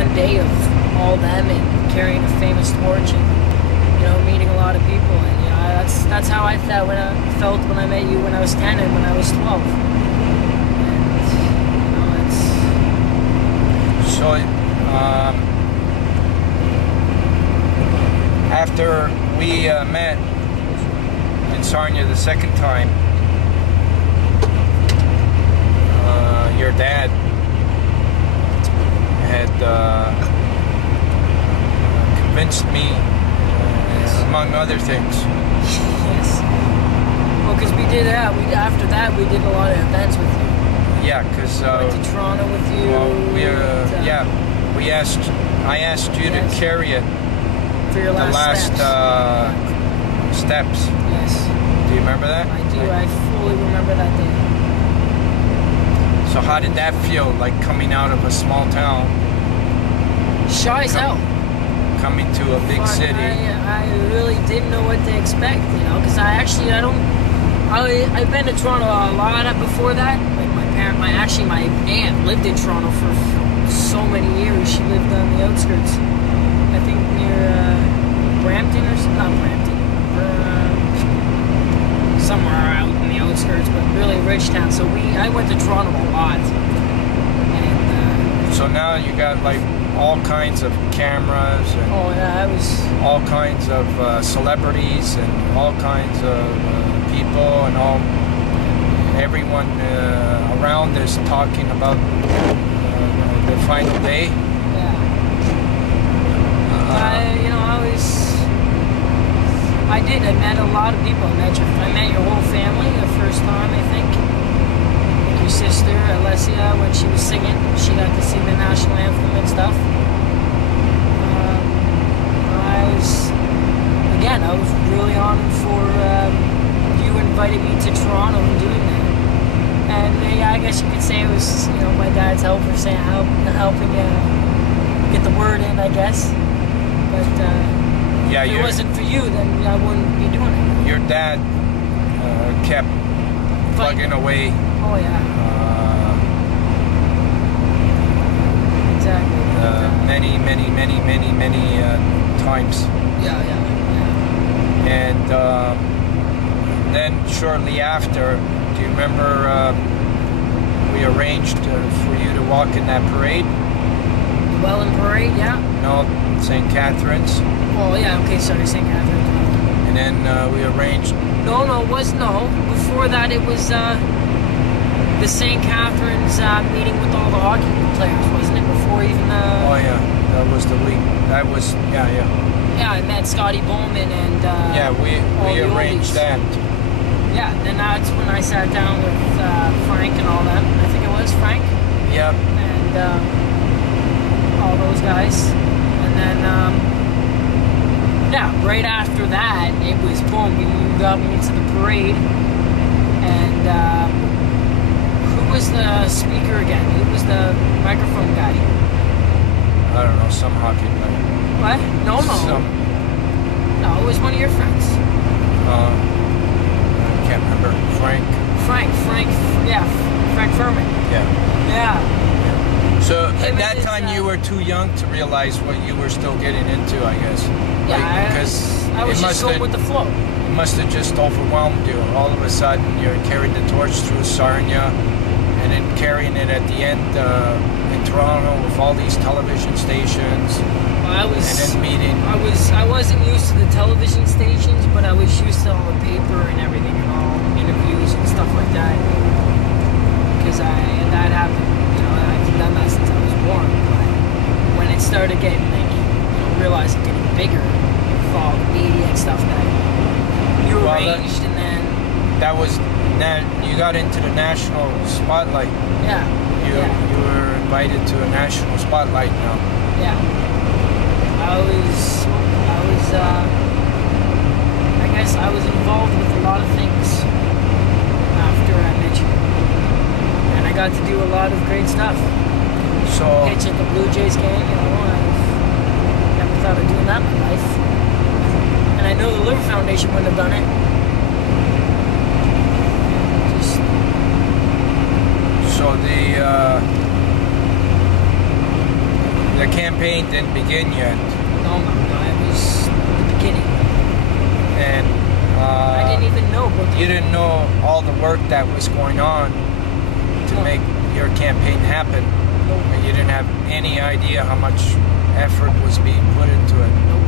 one day of all them and carrying a famous torch and, you know, meeting a lot of people. And, you know, that's how I felt when I met you when I was 10 and when I was 12. And, you know, it's... So, after we met in Sarnia the second time, your dad had convinced me, among other things. Yes. Well, because we did that. After that, we did a lot of events with you. Yeah, because went to Toronto with you. Well, I asked you to carry it for your last steps. Yes. Do you remember that? I do. I fully remember that day. So how did that feel, like coming out of a small town? Shy as hell. Coming to a big city. I really didn't know what to expect, you know, because I've been to Toronto a lot before that. Like my aunt lived in Toronto for so many years. She lived on the outskirts. I think near Brampton or something. Not Brampton. Somewhere out in the outskirts, but really rich town. So I went to Toronto a lot. And so now you got like all kinds of cameras and all kinds of celebrities and all kinds of people and everyone around is talking about the final day. Yeah. I met a lot of people. I met your whole family the first time, I think. Like your sister, Alessia, when she was singing. She got to sing the national anthem and stuff. I was really honored for you invited me to Toronto and doing that. And I guess you could say it was, you know, my dad's helping get the word in, I guess. But yeah, if it wasn't for you, then I wouldn't be doing it. Your dad kept plugging away. Oh yeah. Exactly. Many times. Yeah. And then shortly after, do you remember we arranged for you to walk in that parade? Welland Parade, yeah. No, St. Catherine's. Oh yeah, okay, sorry, St. Catherine's. And then we arranged... No. Before that it was the St. Catherine's meeting with all the hockey players, wasn't it? Before even Oh yeah, that was the week. That was, yeah. Yeah, I met Scotty Bowman and yeah, we arranged that. Yeah, then that's when I sat down with Frank and all that. I think it was Frank. Yep. And all those guys. And then yeah, right after that, it was boom. You got me into the parade. And who was the speaker again? Who was the microphone guy? I don't know, some hockey player. What? No. No, it was one of your friends. I can't remember. Frank, yeah, Frank Furman. Yeah. So at that his, time you were too young to realize what you were still getting into, I guess. Yeah, because I was just going with the flow. It must have just overwhelmed you. All of a sudden you carried the torch through Sarnia, and then carrying it at the end in Toronto with all these television stations. And then meeting. I wasn't used to the television stations, but I was used to all the paper and everything and all interviews and stuff like that. Because that happened, you know, I've done that since I was born. But when it started getting, like, realized it getting bigger with all the media and stuff that you arranged, and then you got into the national spotlight. Yeah. You were invited to a national spotlight now. Yeah. I guess I was involved with a lot of things after I met you. And I got to do a lot of great stuff. So pitch at the Blue Jays game, you know, I never thought of doing that in my life. And I know the Liver Foundation wouldn't have done it. So there campaign didn't begin yet. No, it was the beginning. And I didn't even know. You didn't know all the work that was going on to make your campaign happen. Nope. You didn't have any idea how much effort was being put into it. Nope.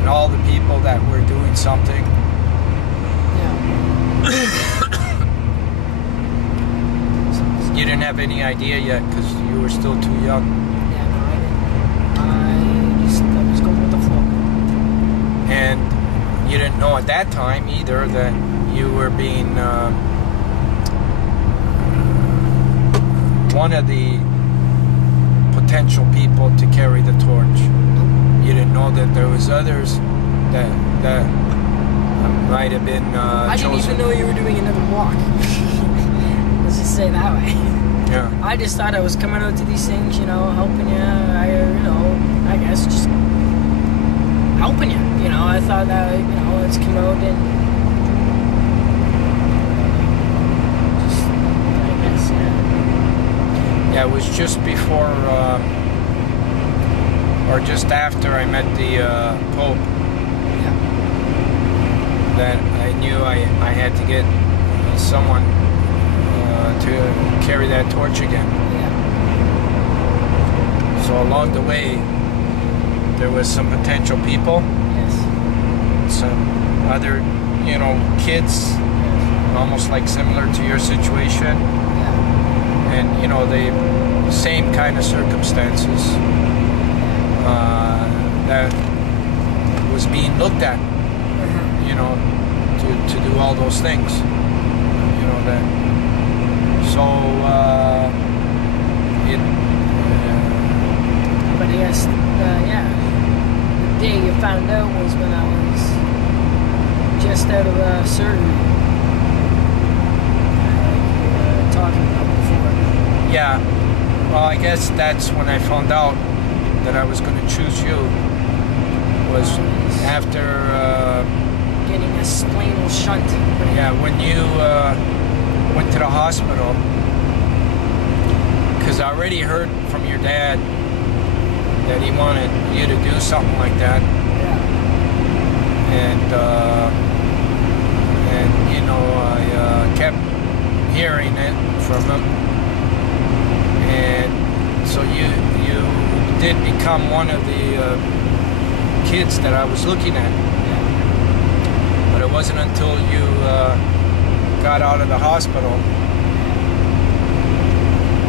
And all the people that were doing something. You didn't have any idea yet because you were still too young. Yeah, no, I didn't. I was going with the flow. And you didn't know at that time either that you were being one of the potential people to carry the torch. You didn't know that there was others that might have been I chosen. didn't even know you were doing another walk. Let's just say that way. Yeah. I just thought I was coming out to these things, you know, helping you. I guess just helping you. You know, I thought that, you know, let's come out and just, I guess, yeah. Yeah, it was just before or just after I met the Pope that I knew I had to get someone to carry that torch again. Yeah. So along the way, there was some potential people, Yes. some other, you know, kids, almost like similar to your situation, Yeah. and you know, the same kind of circumstances that was being looked at, you know, to do all those things, you know, that. So But yes, yeah. The day you found out was when I was just out of surgery. Talking about before. yeah, well, I guess that's when I found out that I was going to choose you. Was after getting a spinal shunt. yeah, when you went to the hospital, because I already heard from your dad that he wanted you to do something like that. Yeah. And you know, I kept hearing it from him, and so you did become one of the kids that I was looking at. Yeah. But it wasn't until you got out of the hospital.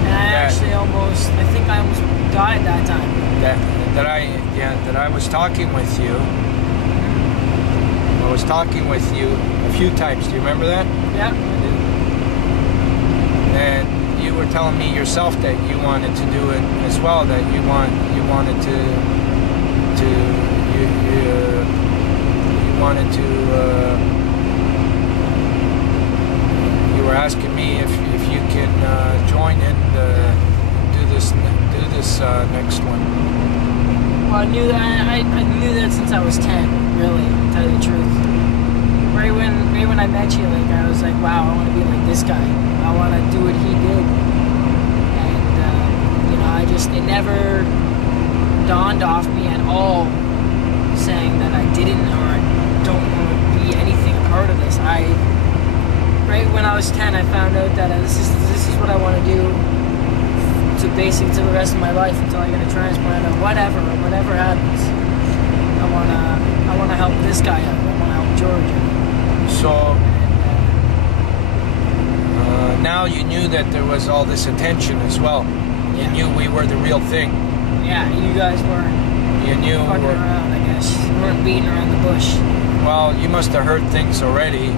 And I think I almost died that time. That I was talking with you. I was talking with you a few times. Do you remember that? Yeah, I do. And you were telling me yourself that you wanted to do it as well. That you wanted to you were asking me if you can join and do this next one. Well, I knew that since I was 10, really, to tell you the truth. Right when I met you, like, I was like, wow, I want to be like this guy. I want to do what he did. And you know, it never dawned off me at all saying that I didn't or don't want to be anything a part of this. Right when I was 10, I found out that this is what I want to do to basically to the rest of my life until I get a transplant or whatever happens. I want to help this guy out. I want to help George. So now you knew that there was all this attention as well. You knew we were the real thing. Yeah, you guys weren't. You knew fucking around, I guess. You weren't beating around the bush. Well, you must have heard things already